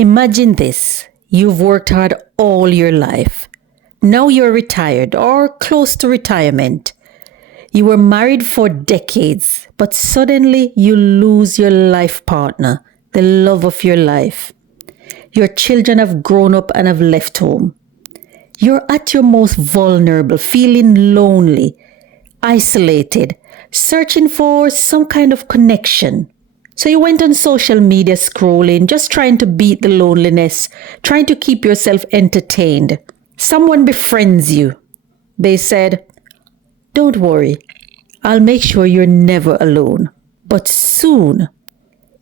Imagine this. You've worked hard all your life. Now you're retired or close to retirement. You were married for decades, but suddenly you lose your life partner, the love of your life. Your children have grown up and have left home. You're at your most vulnerable, feeling lonely, isolated, searching for some kind of connection. So you went on social media scrolling, just trying to beat the loneliness, trying to keep yourself entertained. Someone befriends you. They said, "Don't worry, I'll make sure you're never alone." But soon,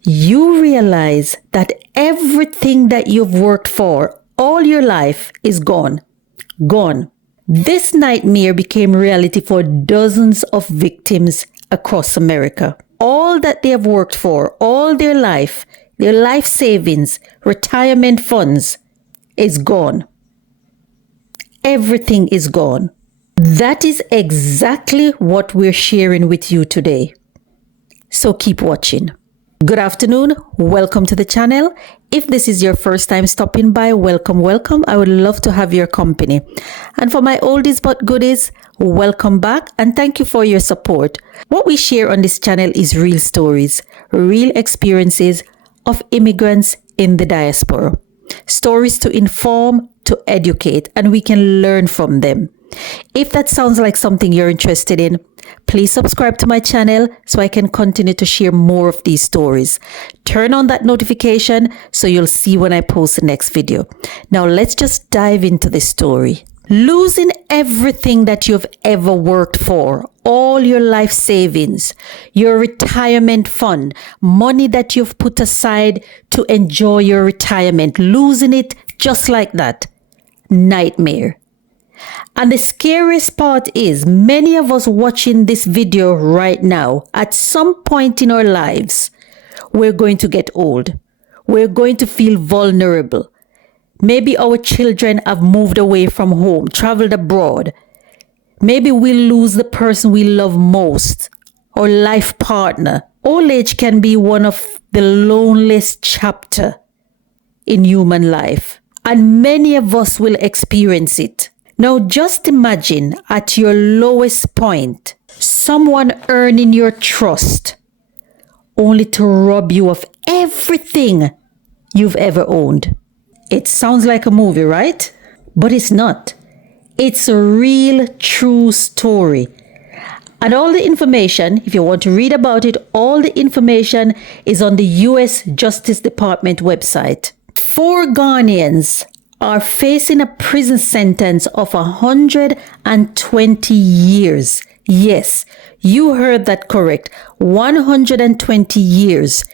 you realize that everything that you've worked for all your life is gone. Gone. This nightmare became reality for dozens of victims across America. All that they have worked for all their life savings, retirement funds, is gone. Everything is gone. That is exactly what we're sharing with you today. So keep watching. Good afternoon. Welcome to the channel. If this is your first time stopping by, welcome. I would love to have your company. And for my oldies but goodies, welcome back and thank you for your support. What we share on this channel is real stories, real experiences of immigrants in the diaspora. Stories to inform, to educate, and we can learn from them. If that sounds like something you're interested in, please subscribe to my channel so I can continue to share more of these stories. Turn on that notification so you'll see when I post the next video. Now let's just dive into this story. Losing everything that you've ever worked for, all your life savings, your retirement fund, money that you've put aside to enjoy your retirement, losing it just like that. Nightmare. And the scariest part is many of us watching this video right now, at some point in our lives, we're going to get old. We're going to feel vulnerable. Maybe our children have moved away from home, traveled abroad. Maybe we lose the person we love most, our life partner. Old age can be one of the loneliest chapters in human life, and many of us will experience it. Now just imagine at your lowest point, someone earning your trust only to rob you of everything you've ever owned. It sounds like a movie, right? But it's not. It's a real, true story. And all the information, if you want to read about it, all the information is on the U.S. Justice Department website. 4 Ghanaians are facing a prison sentence of 120 years. Yes, you heard that correct. 120 years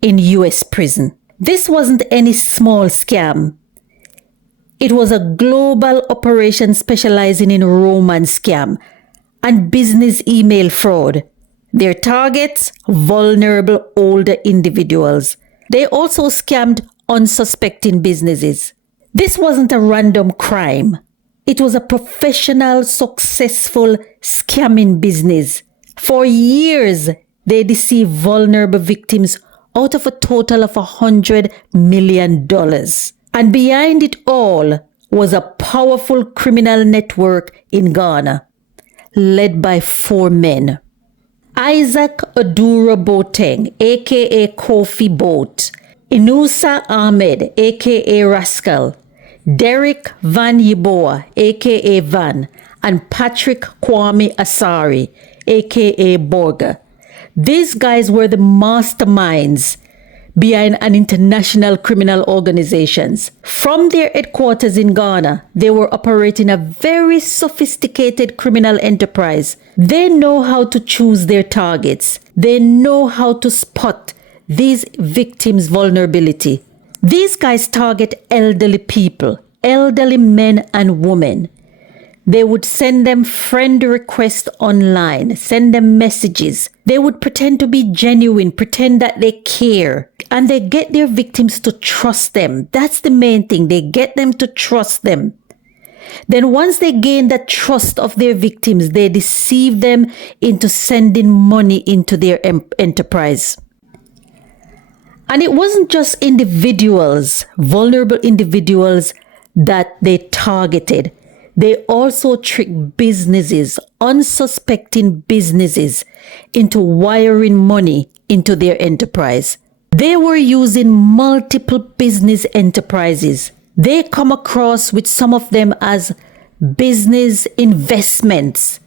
in U.S. prison. This wasn't any small scam. It was a global operation specializing in romance scam and business email fraud. Their targets, vulnerable older individuals. They also scammed unsuspecting businesses. This wasn't a random crime. It was a professional, successful scamming business. For years, they deceived vulnerable victims out of a total of $100 million. And behind it all was a powerful criminal network in Ghana, led by 4 men. Isaac Adura Boateng, aka Kofi Boat, Inusa Ahmed, aka Rascal, Derek Van Yeboah, aka Van, and Patrick Kwame Asari, aka Borga. These guys were the masterminds behind an international criminal organizations. From their headquarters in Ghana, they were operating a very sophisticated criminal enterprise. They know how to choose their targets. They know how to spot these victims' vulnerability. These guys target elderly people, elderly men and women. They would send them friend requests online, send them messages. They would pretend to be genuine, pretend that they care. And they get their victims to trust them. That's the main thing. They get them to trust them. Then once they gain the trust of their victims, they deceive them into sending money into their enterprise. And it wasn't just individuals, vulnerable individuals that they targeted. They also tricked businesses, unsuspecting businesses, into wiring money into their enterprise. They were using multiple business enterprises. They come across with some of them as business investments.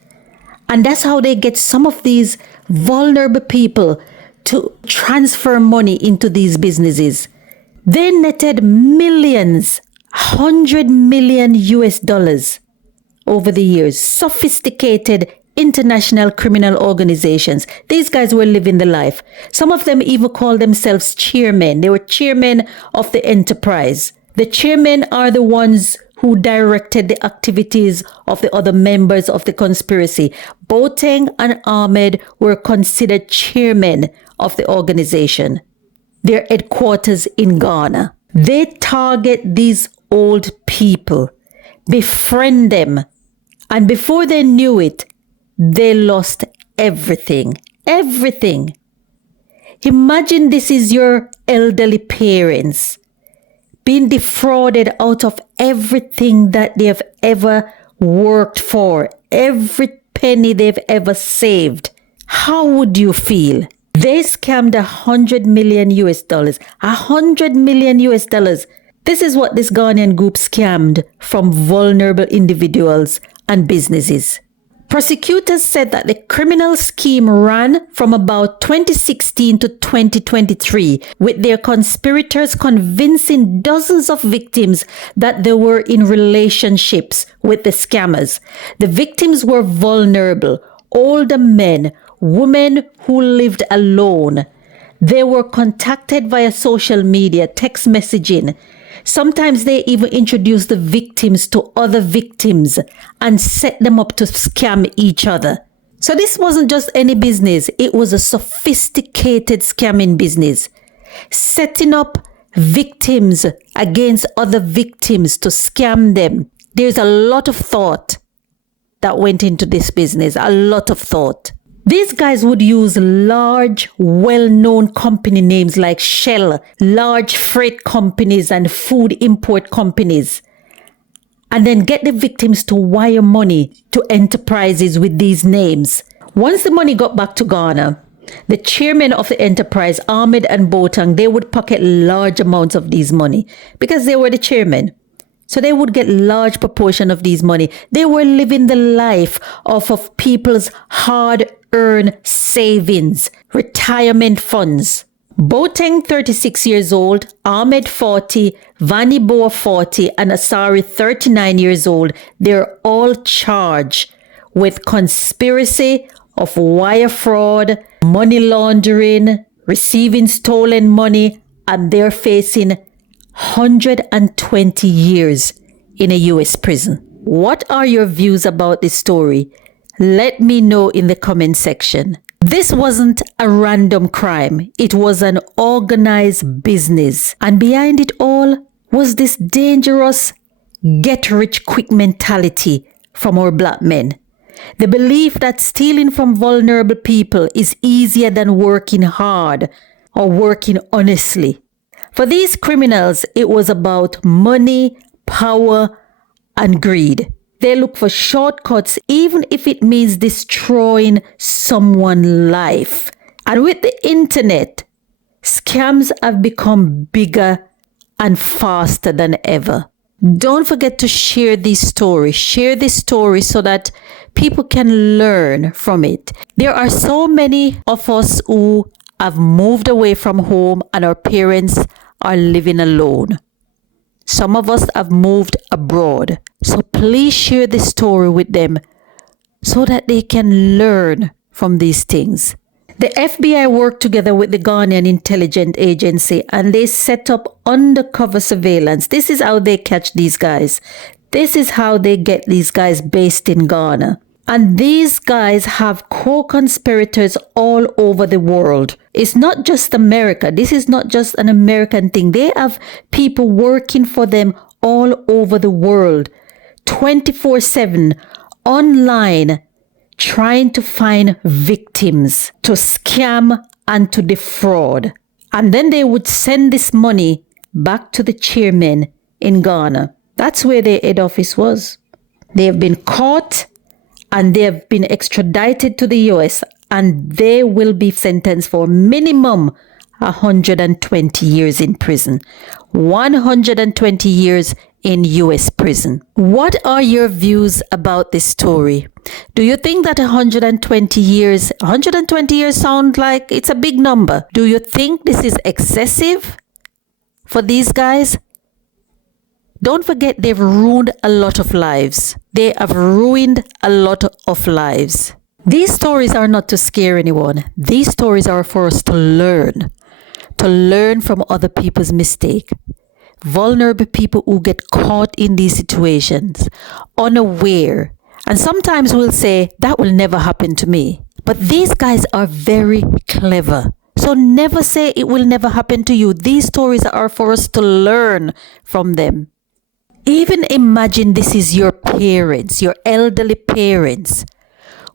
And that's how they get some of these vulnerable people to transfer money into these businesses. They netted millions, 100 million US dollars over the years. Sophisticated international criminal organizations. These guys were living the life. Some of them even call themselves chairmen. They were chairmen of the enterprise. The chairmen are the ones who directed the activities of the other members of the conspiracy. Boateng and Ahmed were considered chairmen of the organization. Their headquarters in Ghana. They target these old people, befriend them, and before they knew it, they lost everything. Everything. Imagine this is your elderly parents being defrauded out of everything that they have ever worked for, every penny they've ever saved. How would you feel? They scammed 100 million US dollars. 100 million US dollars. This is what this Ghanaian group scammed from vulnerable individuals and businesses. Prosecutors said that the criminal scheme ran from about 2016 to 2023, with their conspirators convincing dozens of victims that they were in relationships with the scammers. The victims were vulnerable, older men, women who lived alone. They were contacted via social media, text messaging. Sometimes they even introduced the victims to other victims and set them up to scam each other. So this wasn't just any business. It was a sophisticated scamming business. Setting up victims against other victims to scam them. There's a lot of thought that went into this business. A lot of thought. These guys would use large, well-known company names like Shell, large freight companies and food import companies, and then get the victims to wire money to enterprises with these names. Once the money got back to Ghana, the chairman of the enterprise, Ahmed and Boateng, they would pocket large amounts of these money because they were the chairman. So they would get large proportion of these money. They were living the life of people's hard-earned savings, retirement funds. Boateng, 36 years old, Ahmed, 40, Vani Boa, 40, and Asari, 39 years old. They're all charged with conspiracy of wire fraud, money laundering, receiving stolen money, and they're facing 120 years in a US prison. What are your views about this story? Let me know in the comment section. This wasn't a random crime. It was an organized business. And behind it all was this dangerous get-rich-quick mentality from our black men. The belief that stealing from vulnerable people is easier than working hard or working honestly. For these criminals, it was about money, power, and greed. They look for shortcuts, even if it means destroying someone's life. And with the internet, scams have become bigger and faster than ever. Don't forget to share this story. Share this story so that people can learn from it. There are so many of us who have moved away from home and our parents are living alone. Some of us have moved abroad. So please share this story with them so that they can learn from these things. The FBI worked together with the Ghanaian intelligence agency and they set up undercover surveillance. This is how they catch these guys. This is how they get these guys based in Ghana. And these guys have co-conspirators all over the world. It's not just America. This is not just an American thing. They have people working for them all over the world, 24/7, online, trying to find victims to scam and to defraud. And then they would send this money back to the chairman in Ghana. That's where their head office was. They have been caught and they have been extradited to the US, and they will be sentenced for minimum 120 years in prison. 120 years in US prison. What are your views about this story? Do you think that 120 years sound like it's a big number? Do you think this is excessive for these guys? Don't forget, they've ruined a lot of lives. They have ruined a lot of lives. These stories are not to scare anyone. These stories are for us to learn from other people's mistake. Vulnerable people who get caught in these situations, unaware. And sometimes we'll say, that will never happen to me. But these guys are very clever. So never say it will never happen to you. These stories are for us to learn from them. Even imagine this is your parents, your elderly parents,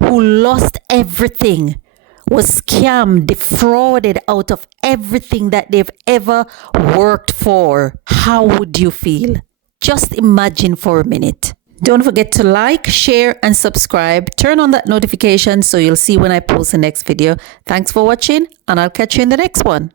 who lost everything, was scammed, defrauded out of everything that they've ever worked for. How would you feel? Just imagine for a minute. Don't forget to like, share, and subscribe. Turn on that notification so you'll see when I post the next video. Thanks for watching, and I'll catch you in the next one.